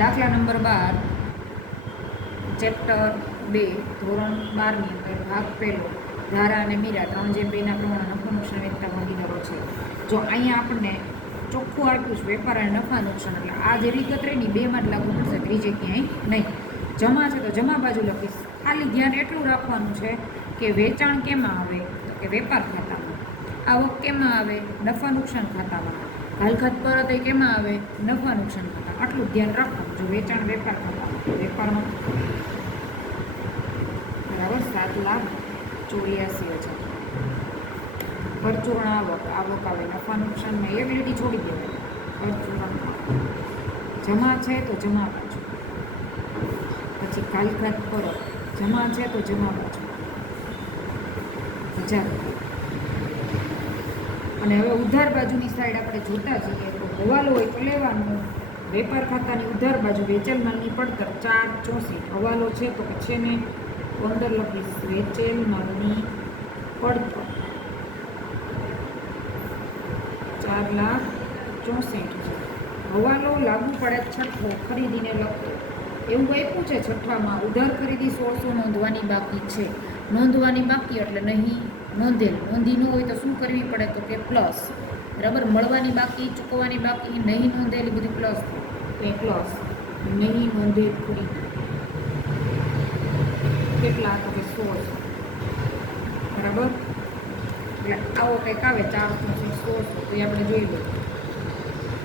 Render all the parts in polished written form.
દાખલા number 12 chapter 2 ધોરણ 12 ની અંદર ભાગ પહેલો ધારા અને મીરા 3/2 પ્રમાણે નફા નુકસાન વેચતા ભાગીદારો છે. જો અહીંયા આપણને ચોખ્ખું આપ્યું છે વેપાર અને નફા નુકસાન, એટલે આ જે વિગત રહી બેમાં જ લાગુ પડશે, ત્રીજે ક્યાંય નહીં. જમા છે તો જમા બાજુ લખીશ. ખાલી ધ્યાન એટલું રાખવાનું છે કે વેચાણ કેમાં આવે તો કે વેપાર ખાતામાં, આવક કેમાં આવે નફા નુકસાન ખાતામાં, હાલખાત પરત એ કેમાં આવે નફા નુકસાન ખાતા. આટલું ધ્યાન રાખવાનું. જો વેચાણ વેપાર ખાતામાં, વેપારમાં બરાબર 7,84,000. પરચુરણ આવક આવે નફા નુકસાનમાં એક લીટી છોડી દેવાય. પરચુરણ જમા છે તો જમા બાજુ, પછી કાલખાત પરત જમા છે તો જમા બાજુ 1000. અને હવે ઉધાર બાજુની સાઈડ આપણે જોતા જઈએ તો હવાલો હોય તો લેવાનું. વેપાર ખાતાની ઉધાર બાજુ વેચેલ માલની પડતર 4,64. હવાલો છે તો છે ને 15 લખીશ. વેચેલ માલની પડતર 4,64,000. હવાલો લાગુ પડે છઠ્ઠો ખરીદીને લખો. એવું આપ્યું છે છઠ્ઠામાં ઉધાર ખરીદી 1600 નોંધવાની બાકી છે. નોંધવાની બાકી એટલે નહીં નોંધેલ. નોંધી ન હોય તો શું કરવી પડે તો કે પ્લસ. બરાબર. મળવાની બાકી, ચૂકવવાની બાકી, નહીં નોંધેલી બધી પ્લસ થાય. પ્લસ નહીં નોંધેલ ખરીદી કેટલા તો કે 1600. બરાબર. એટલે આવો કંઈક આવે 400 તો એ આપણે જોઈ લઈએ.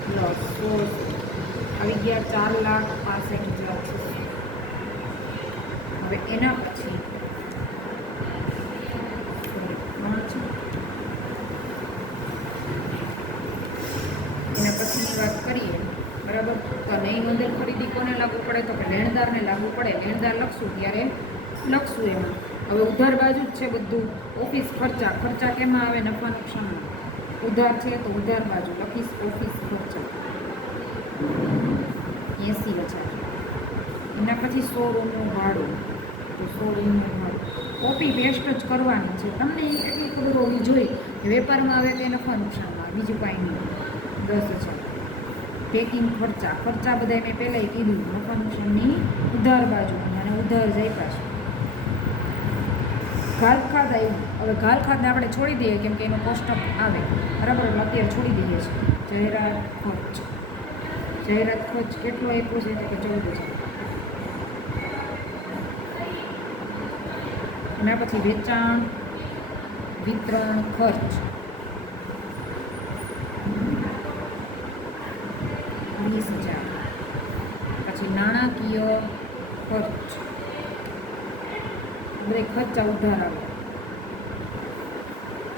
પ્લસ 1600 આવી ગયા 4,65,000. હવે એના પછી એના પછીની વાત કરીએ. બરાબર. તો નહીં નોંધેલ ખરીદી કોને લાગુ પડે તો કે લેણદારને લાગુ પડે. લેણદાર લખશું ત્યારે લખશું એમાં. હવે ઉધાર બાજુ જ છે બધું. ઓફિસ ખર્ચા, ખર્ચા કેમાં આવે નફા નુકસાનમાં. ઉધાર છે તો ઉધાર બાજુ લખીશ ઓફિસ ખર્ચા 80,000. એના પછી શોરૂમનું ભાડું, તો શોરૂમનું ભાડું કોપી પેસ્ટ જ કરવાની છે. તમને એટલી ખબર હોવી જોઈએ કે વેપારમાં આવે કે નફા નુકસાનમાં, બીજું કાંઈ નહીં. 10,000. પેકિંગ ખર્ચા, ખર્ચા બધા મેં પહેલાં કીધું નફા નુકસાનની ઉધાર બાજુ અને ઉધાર જાય પાછું. ઘાલખાત આવ્યું. હવે ઘાલખાતને આપણે છોડી દઈએ કેમ કે એનો કોષ્ટક આવે. બરાબર. એટલે અત્યારે છોડી દઈએ છીએ. જાહેરાત ખર્ચ, જાહેરાત ખર્ચ કેટલો આપ્યો છે તો કે 14,000. એના પછી વેચાણ વિતરણ ખર્ચ 20,000. પછી નાણાકીય ખર્ચ બધે ખર્ચા ઉધાર આવે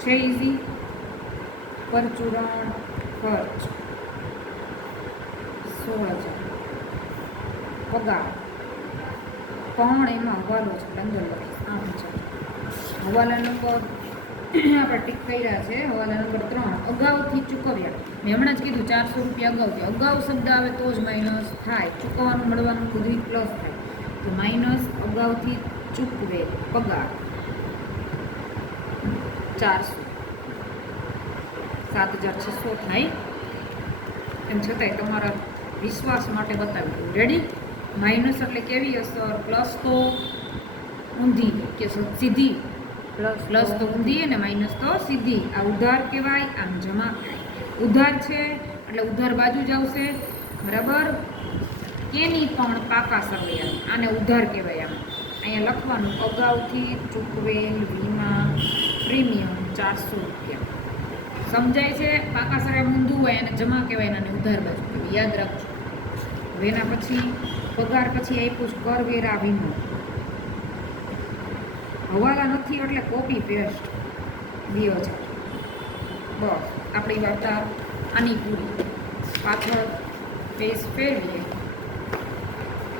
છે. ઇઝી. પરચુરણ ખર્ચ 16,000. પગાર પણ એમાં હવાલો છે 15 લખીશ. હવાલા નંબર આપણે ટીક કર્યા છે. હવાલા નંબર 3 અગાઉથી ચૂકવ્યા. મેં હમણાં જ કીધું 400 રૂપિયા અગાઉથી. અગાઉ શબ્દ આવે તો જ માઇનસ થાય. ચૂકવવાનું મળવાનું બધું પ્લસ થાય. તો માઇનસ અગાઉથી ચૂકવે પગાર 400. 7,600 થાય. એમ છતાંય તમારા વિશ્વાસ માટે બતાવ્યું. રેડી. માઇનસ એટલે કેવી અસર? પ્લસ તો ઊંધી કે સીધી. પ્લસ તો ઊંધી અને માઇનસ તો સીધી. આ ઉધાર કહેવાય, આમ જમા કહેવાય. ઉધાર છે એટલે ઉધાર બાજુ જ આવશે. બરાબર. કેની પણ પાકા સરવૈયા, આને ઉધાર કહેવાય. આમ અહીંયા લખવાનું અગાઉથી ચૂકવેલ વીમા પ્રીમિયમ 400 રૂપિયા. સમજાય છે? પાકા સરવૈયા ઊંધું હોય અને જમા કહેવાય અને ઉધાર બાજુ કહેવાય. યાદ રાખજો. હવે એના પછી પગાર પછી આપ્યું કરવેરા વીમો. હવાલા નથી એટલે કોપી પેસ્ટ 2,000. બસ આપણી વાર્તા આની પૂરી. પાછળ પેજ ફેરવીએ.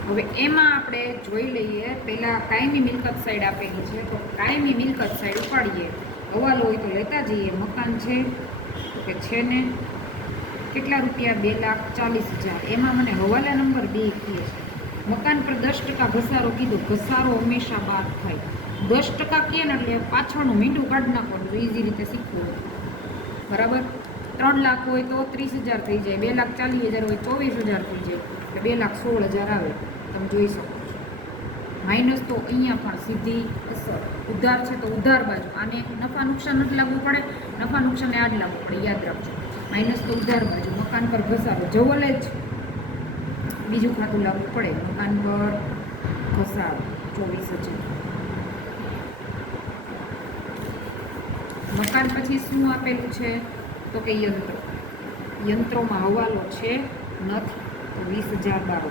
હવે એમાં આપણે જોઈ લઈએ. પહેલાં કાયમી મિલકત સાઈડ આપેલી છે તો કાયમી મિલકત સાઈડ ઉપાડીએ. હવાલો હોય તો લેતા જઈએ. મકાન છે તો કે છે ને કેટલા રૂપિયા? 2,40,000. એમાં મને હવાલા નંબર 2 કહે છે. મકાન પર 10% ઘસારો કીધો. ઘસારો હંમેશા બાદ થાય. 10% કહે ને એટલે પાછળનું મીંડું કાઢી નાખવાનું. ઇઝી રીતે શીખવું. બરાબર. 3 લાખ હોય તો 30,000 થઈ જાય, 2,40,000 હોય 24,000 થઈ જાય, એટલે 2,16,000 આવે. તમે જોઈ શકો છો. માઇનસ તો અહીંયા પણ સીધી અસર. ઉધાર છે તો ઉધાર બાજુ, આને નફા નુકસાન નથી લાગવું પડે, નફા નુકસાનને આ જ લાગવું પડે, યાદ રાખજો. માઇનસ તો ઉધાર બાજુ, મકાન પર ઘસારો જવલે જ બીજું ખાતું લાવવું પડે, મકાન પર ઘસારો 24,000. મકાન પછી શું આપેલું છે તો કે યંત્રો. યંત્રોમાં હવાલો છે નથી તો 20,000 બારો.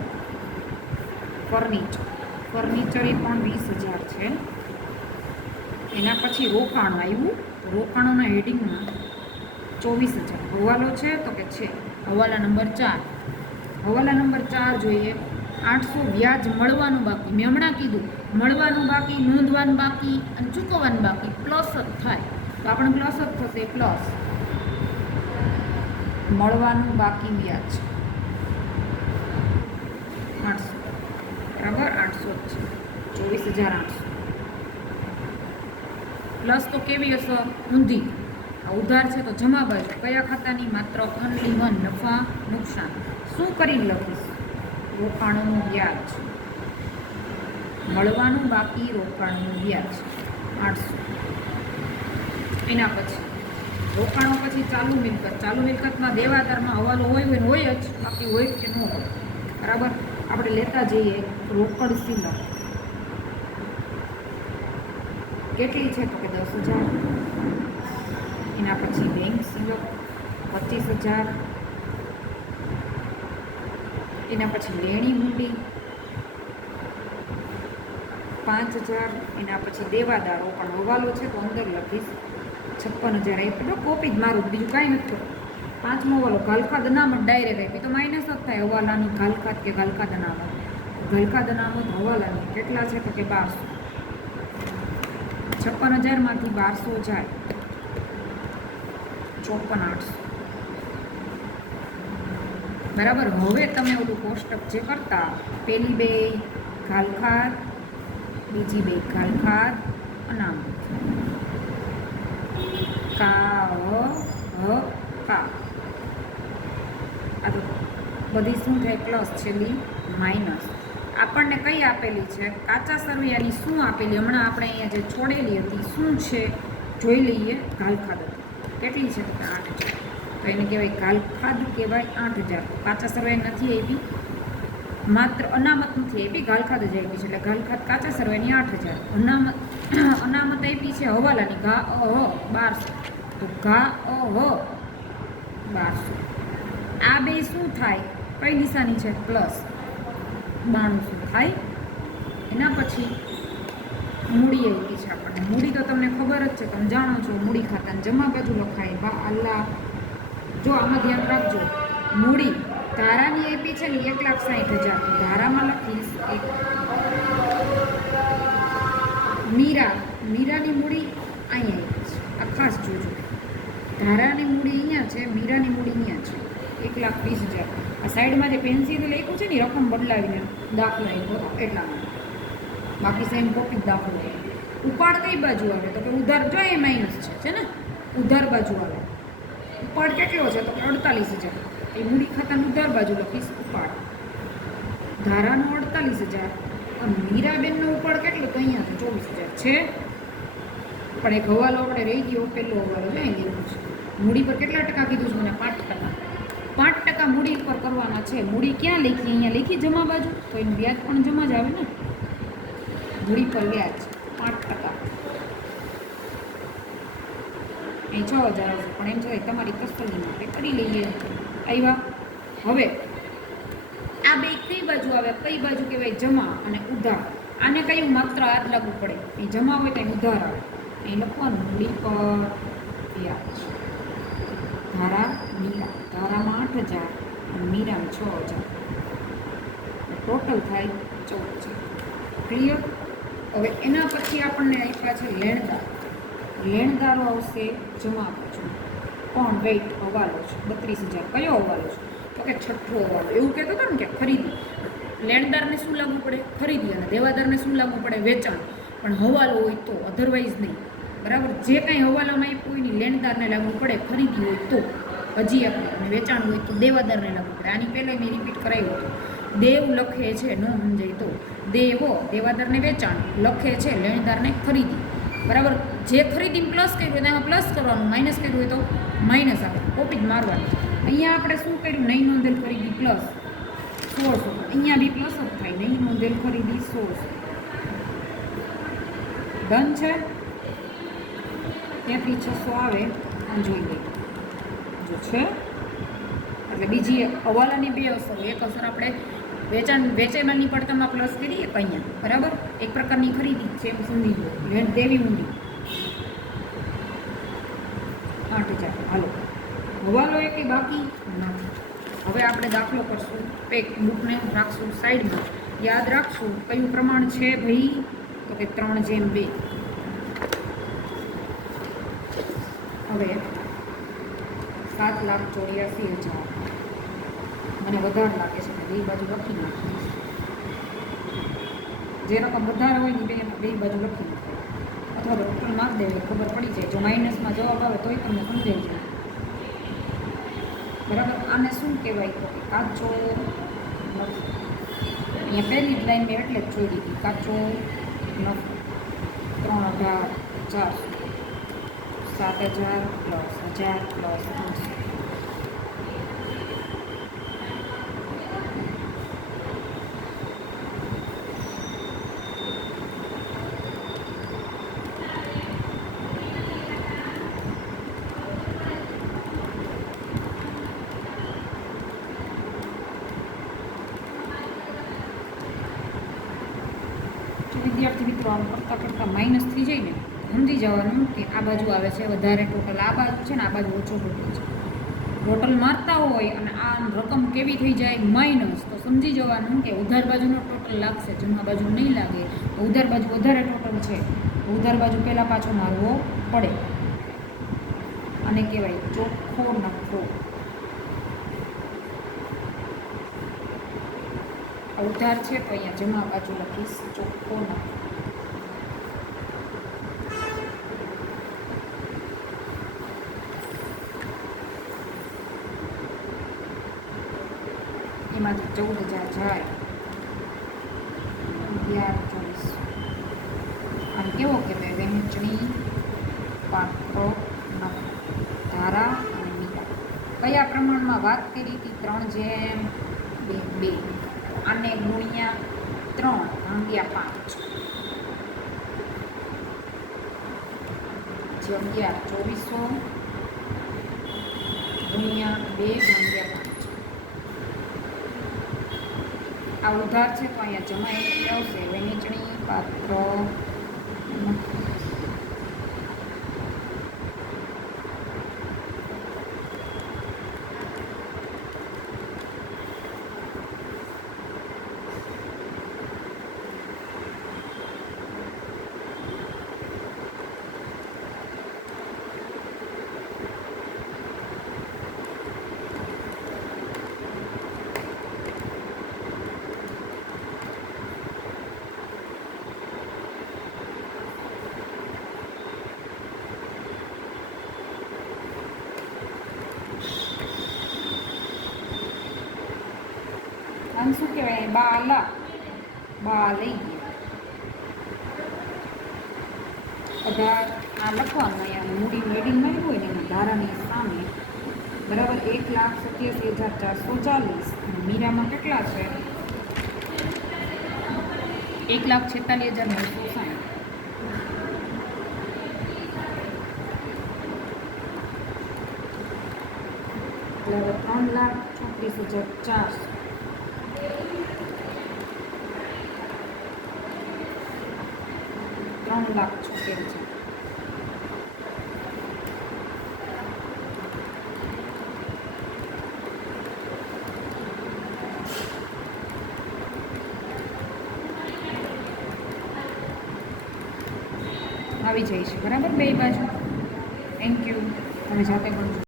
ફર્નિચર એ પણ 20,000 છે. એના પછી રોકાણ આવ્યું, રોકાણોના હેડિંગમાં 24,000 હવાલો છે તો કે છે. હવાલા નંબર 4. હવાલા નંબર 4 જોઈએ. 800 વ્યાજ મળવાનું બાકી. મેં હમણાં કીધું મળવાનું બાકી, નોંધવાનું બાકી અને ચૂકવવાનું બાકી પ્લસ જ થાય, તો આપણે પ્લસ જ થશે. પ્લસ મળવાનું બાકી વ્યાજ 800 બરાબર, 800 જ છે, 24,800. પ્લસ તો કેવી હશે? ઊંધી. આ ઉધાર છે તો જમા બાજુ કયા ખાતાની? માત્ર ઓનલી વન, નફા નુકસાન. શું કરીને લખીશ? રોકાણોનું વ્યાજ. મળવાનું બાકી રોકાણનું વ્યાજ 800. એના પછી રોકાણો પછી ચાલુ મિલકત. ચાલુ મિલકતમાં દેવાદારમાં હવાલો હોય ને હોય જ, બાકી હોય કે ન હોય. બરાબર, આપણે લેતા જઈએ રોકડ સીમા કેટલી છે તો કે 10,000. એના પછી બેંક સિલક 25,000. એના પછી લેણી મૂડી 5,000. એના પછી દેવાદારો પણ હવાલો છે તો અંદર લખીશ 56,000. એ તો કોપી જ મારું, બીજું કાંઈ નથી કરતું. 5મો હવાલો ઘાલખાદ અનામત ડાયરેક્ટ આપી તો માઇનસ જ થાય. હવાલાની ઘાલખાદ કે ઘાલખાદ અનામત. ઘાલખાદ અનામત હવાલાની કેટલા છે તો કે 1200. 56,000માંથી 1200 જાય 54,800. બરાબર. હવે તમે ઓલું કોષ્ટક જે કરતા, પેલી બે ઘાલખાદ, બીજી બે ઘાલખાદ અનામત, કા કા આ તો બધી શું થાય? પ્લસ છેલ્લી માઇનસ. આપણને કઈ આપેલી છે? કાચા સરવૈયાની શું આપેલી? હમણાં આપણે અહીંયા જે છોડેલી હતી શું છે જોઈ લઈએ. ઘાલખાદ કેટલી છે તો 8,000. તો એને કહેવાય ઘાલખાદ કહેવાય 8,000. કાચા સરવૈયા નથી આપી, માત્ર અનામત નથી આપી, ઘાલખાદ જ આપી છે. એટલે ઘાલખાદ કાચા સરવૈયાની 8,000. અનામત આપી છે હવાલાની ઘા 1200. તો ઘા 1200. આ બે શું થાય? કઈ નિશાની છે? પ્લસ 9200 થાય. એના પછી મૂડી આપી છે આપણને. મૂડી તો તમને ખબર જ છે, તમે જાણો છો. મૂડી ખાતાની જમા બાજુ લખાય. બા અલ્લાહ. જો આમાં ધ્યાન રાખજો, મૂડી ધારાની આપી છે ને 1,60,000. ધારામાં લખીશ મીરાની મૂડી અહીંયા આપી છે. આ ખાસ જોજો. ધારાની મૂડી અહીંયા છે, મીરાની મૂડી અહીંયા છે 1,20,000. આ સાઈડમાં જે પેન્સિલ લખ્યું છે ને રકમ બદલાવીને દાખલો આપ્યો એટલા માટે, બાકી સેમ કોપી દાખલો. ઉપાડ કઈ બાજુ આવે તો કે ઉધાર. જો એ માઇનસ છે ને, ઉધાર બાજુ આવે. ઉપાડ કેટલો છે તો કે 48,000. એ મૂડી ખાતાનું ઉધાર બાજુ લખીશ ઉપાડ. ધારાનો 48,000 અને મીરાબેનનો ઉપાડ કેટલો તો અહીંયા છે 24,000 છે. પણ એક હવાલો આપણે રહી ગયો, પહેલો હવાલો છે અહીં લીધું છે. મૂડી પર કેટલા ટકા કીધું છે મને? 5%. 5% મૂડી પર કરવાના છે. મૂડી ક્યાં લખી? અહીંયા લખી જમા બાજુ, તો એનું વ્યાજ પણ જમા જ આવે ને. મૂડી પર વ્યાજ 5%. અહીં 6,000 આવશે, પણ એમ છતાં તમારી તસલ્લી માટે કરી લઈએ. આવ્યા. હવે આ બે કઈ બાજુ આવે? કઈ બાજુ કહેવાય? જમા અને ઉધાર. આને કયું માત્ર હાથ લાગવું પડે? એ જમા હોય તો ઉધાર આવે. અહીં લખવાનું મૂડી પર વ્યાજ. ધારા મીરા. ધારામાં 8,000 અને મીરામાં 6,000. ટોટલ થાય 14,000. ક્લિયર? હવે એના પછી આપણને આપ્યા છે લેણદાર. લેણદારો આવશે જમા બાજુ. પણ વેઇટ હવાલો છે 32,000. કયો હવાલો છે તો કે છઠ્ઠો હવાલો. એવું કહેતો હતો ને કે ખરીદી. લેણદારને શું લાગવું પડે? ખરીદી. અને દેવાદારને શું લાગવું પડે? વેચાણ. પણ હવાલો હોય તો, અધરવાઇઝ નહીં. બરાબર. જે કાંઈ હવાલોમાં આપ્યું હોય ને લેણદારને લાગવું પડે, ખરીદી હોય તો. હજી આપણે અને વેચાણ હોય તો દેવાદારને લખવું પડે. આની પહેલાં મેં રિપીટ કરાવ્યું હતું. દેવ લખે છે ન સમજાય તો દેવો દેવાદારને વેચાણ, લખે છે લેણદારને ખરીદી. બરાબર. જે ખરીદી પ્લસ કર્યું હોય એમાં પ્લસ કરવાનું, માઇનસ કર્યું હોય તો માઇનસ આવે, કોપી જ મારવાની. અહીંયા આપણે શું કર્યું? નહીં નોંધેલ ખરીદી પ્લસ 1600. અહીંયા બી પ્લસ જ થાય. નહીં નોંધેલ ખરીદી 1600. ડન છે. ત્યાંથી 600 આવે આમ જોઈ લઈએ જો છે. એટલે બીજી હવાલાની બે અસર, એક અસર આપણે વેચેબલની પડતરમાં પ્લસ કરીએ અહીંયા. બરાબર. એક પ્રકારની ખરીદી છે એમ સમજી લો. લેણ દેવી ઊંડી 8000. હાલો, હવાલો એક બાકી નથી. હવે આપણે દાખલો કરશું. પેક બુકને રાખશું સાઈડમાં. યાદ રાખશું કયું પ્રમાણ છે ભાઈ? તો કે 3:2. હવે 7,84,000. મને વધારે લાગે છે બે બાજુ લખી નાખીશ. જે રકમ વધારે હોય ને બે બાજુ લખી નાખીએ અથવા તો ટોટલ માર્ક દેવે ખબર પડી જાય. જો માઇનસમાં જવાબ આવે તોય તમને સમજાઈ જાય. બરાબર. આને શું કહેવાય? તો કે કાચો નફો. અહીંયા પહેલી જ લાઈન મેં એટલે જ જોઈ દીધી. કાચો નફો 3,400. 7,000 પ્લસ 1,000 પ્લસ 500. વિદ્યાર્થી મિત્રો આમ કરતાં માઇનસ થઈ જાય ને સમજી જવાનું કે આ બાજુ આવે છે વધારે ટોટલ, આ બાજુ છે ને આ બાજુ ઓછો ટોટલ છે. ટોટલ મારતા હોય અને આ રકમ કેવી થઈ જાય માઇનસ, તો સમજી જવાનું કે ઉધાર બાજુનો ટોટલ લાગશે, જમા બાજુ નહીં લાગે. ઉધાર બાજુ વધારે ટોટલ છે, ઉધાર બાજુ પહેલાં પાછો મારવો પડે. આને કહેવાય ચોખ્ખો નફો. ઉધાર છે તો અહીંયા જમા બાજુ લખીશ ચોખ્ખો નફો. એમાંથી 14,000 જાય 11,24. આમ કેવો કે વહેંચણી પાત્રો નફો ધારા અને મીરા. કયા પ્રમાણમાં વાત કરી હતી? 3:2. આને ગુણ્યા 3/5 11 2400 ગુણ્યા 2/5. આ ઉધાર છે તો અહીંયા જમા એટલી આવશે વહેંચણી પાત્ર. આમ શું કહેવાય? બા લઈ ગયા 18. આ લખવાનું અહીંયા મૂડી મેડિંગ માર્યું હોય ને એમાં ધારાની સામે. બરાબર. 1,87,440. મીરામાં કેટલા છે? 1,46,960. એટલે 3,36,400. 3,76,000 છે. આવી જાય છે. બરાબર. બે બાજુ. Thank you. તમે જાતે પણ